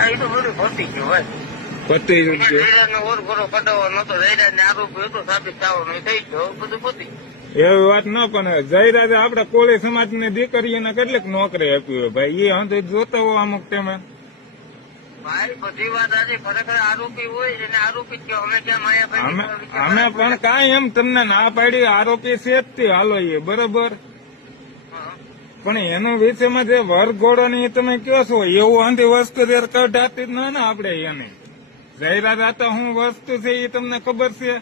આ તો બધું પતી ગયું ભાઈ. પતી ગયું. જયરાજનો ઓર ઘોડો કઢાવવાનો હતો, જયરાજને આરોપી હતો સાબિત થવાનો, એ થઈ ગયો, બધું પતી ગયું. એવી વાત ન પણ જયરાજે આપડે કોળી સમાજ ની દીકરીઓને કેટલીક નોકરી આપી હોય ભાઈ, એ હંધુ જોતા હો અમુક તમે. ભાઈ બધી વાત આજે ખરેખર આરોપી હોય એને આરોપી જ કહો. અમે ક્યાં માયાભાઈ અમે પણ કાંઈ એમ તમને ના પાડી, આરોપી છે જ તે હાલો એ બરોબર, પણ એનો વિષયમાં જે વરઘોડો ની તમે કયો છો એવું અંધી વસ્તુ કઢાતી જ ના ને આપડે એને. જયરાજ આ તો શું વસ્તુ છે એ તમને ખબર છે?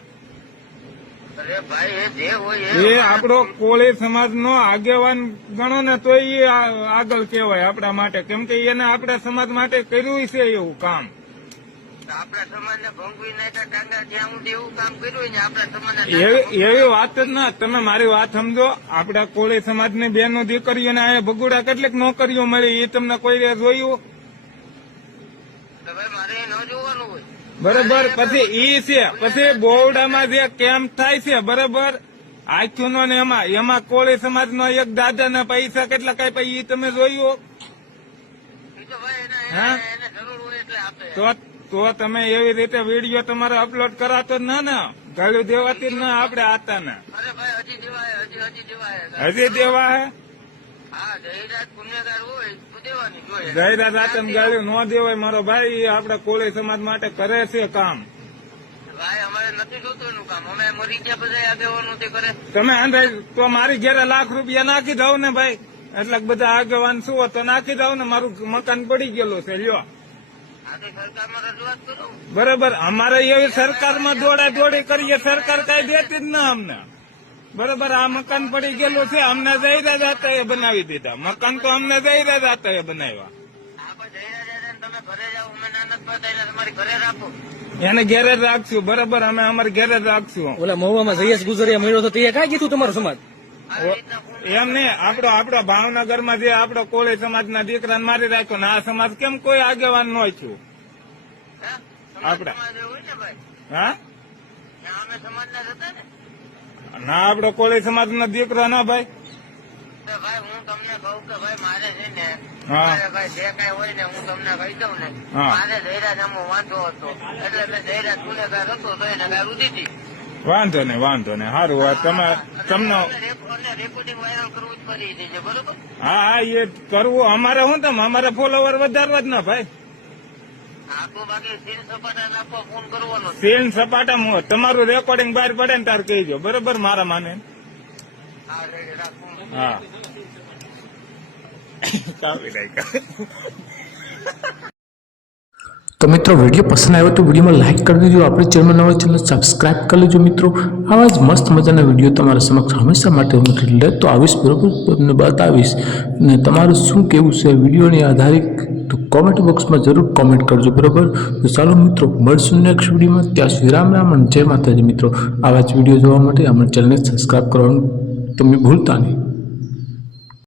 અરે ભાઈ એ જે હોય એ આપણો કોળી સમાજ નો આગેવાન ગણો ને તો એ આગળ કહેવાય આપણા માટે, કેમ કે એને આપણા સમાજ માટે કર્યું છે એવું કામ. આપણા સમાજ ને ભંગવી નાખ્યા ટાંગા જ્યાં સુધી એવું કામ કર્યું ને આપણા સમાજ એવી વાત જ ના. તમે મારી વાત સમજો, આપડા કોળી સમાજ ની બેનો દીકરીઓને આ ભગુડા કેટલીક નોકરીઓ મળી એ તમને કોઈ જોયું? ભાઈ મારે ન જોવાનું હોય બરોબર. પછી ઈ છે, પછી બોવડામાં જે કેમ્પ થાય છે બરોબર, આખ્યું નો ને એમાં કોળી સમાજ નો એક દાદા ના પૈસા કેટલા કઈ પૈસા તમે જોયું? એ તો ભાઈ હા? એને જરૂર હોય એટલે આપે. તો તમે એવી રીતે વિડીયો તમારે અપલોડ કરાતો જ ના ને, ગાળું દેવાતી જ ના આપડે આતા ને. અરે ભાઈ હજી દેવાય, હજી દેવાય. હજી દેવા હે? હા જયરાજ ગુનેગાર હોય તો દેવાની જોઈએ. જયરાજ આતમ ગાળ્યું ન દેવાય મારો ભાઈ, એ આપડા કોળી સમાજ માટે કરે છે કામ. ભાઈ અમારે નથી જોતું એનું કામ, અમે મરી ગયા બધા આગેવાનો તે કરે. તમે અંદાજ તો મારી ઘેરે લાખ રૂપિયા નાખી દઉં ને ભાઈ, એટલે બધા આગેવાન શું તો નાખી દઉં ને, મારું મકાન પડી ગયેલું છે લ્યો. આથી સરકારમાં રજૂઆત કરું. બરોબર. અમારે એવી સરકારમાં દોડા દોડી કરીએ, સરકાર કઈ દેતી જ ના અમને. બરોબર. આ મકાન પડી ગયેલું છે, અમને જયરાજ હતા એ બનાવી દીધા મકાન, તો અમને જયરાજ હતા એ બનાવ્યા. આપણે જયરાજ તમે ઘરે જાઓ, અમે ના નથી પાડતા એટલે તમારી ઘરે રાખો. એને ઘેરે જ રાખશું. બરોબર. અમે અમારે ઘેરે જ રાખશું. ઓલા મહુવામાં જયેશ ગુજરિયા મળ્યો હતો તે કઈ કીધું તમારો સમાજ? એમ નહીં, આપણો ભાવનગરમાં જે આપણો કોળી સમાજના દીકરાને મારી રાખ્યો ને, આ સમાજ કેમ કોઈ આગેવાન નો છું આપડા? હોય ને ભાઈ, હા ત્યાં અમે સમાજના જ હતા ને. ના, આપડો કોળી સમાજ નો દીકરો ના ભાઈ. તો ભાઈ હું તમને કહું કે ભાઈ મારે છે ને, હા. મારે ભાઈ જે કઈ હોય ને હું તમને કહી દઉં ને, હા. મારે જયરાજ આમાં વાંધો હતો એટલે મેં જયરાજ ગુનેગાર હતો તો એને ગારું દીધી. વાંધો નહીં, વાંધો નહીં. સારું વાત તમને. રેકોર્ડિંગ વાયરલ કરવું જ કરી દીધી બરોબર. હા હા, એ કરવું અમારે શું તમે અમારે ફોલોવર વધારવા જ ના ભાઈ. આખું બાકી સીન સપાટા નાખો, ફોન કરવાનો. સીન સપાટા તમારું રેકોર્ડિંગ બહાર પડે ને તાર કહીજો બરોબર, મારા માને. હા રેડી રાખું. હા. કાપી નાખ્યા. તો મિત્રો વિડીયો પસંદ આવ્યો તો વિડીયોમાં લાઇક કરી દેજો, આપણી ચેનલ નવા ચેનલ સબસ્ક્રાઇબ કરી લેજો મિત્રો. આવા જ મસ્ત મજાના વિડીયો તમારા સમક્ષ હંમેશા માટે હું લેતો આવીશ બરોબર, તમને બતાવીશ. ને તમારું શું કહેવું છે વિડીયોની આધારિત તો કોમેન્ટ બોક્સમાં જરૂર કોમેન્ટ કરજો બરોબર. તો ચાલો મિત્રો મળશું નેક્સ્ટ વિડીયોમાં. ત્યાં સુધી રામ રામ અને જય માતાજી મિત્રો. આવા જ વિડીયો જોવા માટે અમારી ચેનલને સબસ્ક્રાઇબ કરવાનું તમે ભૂલતા નહીં.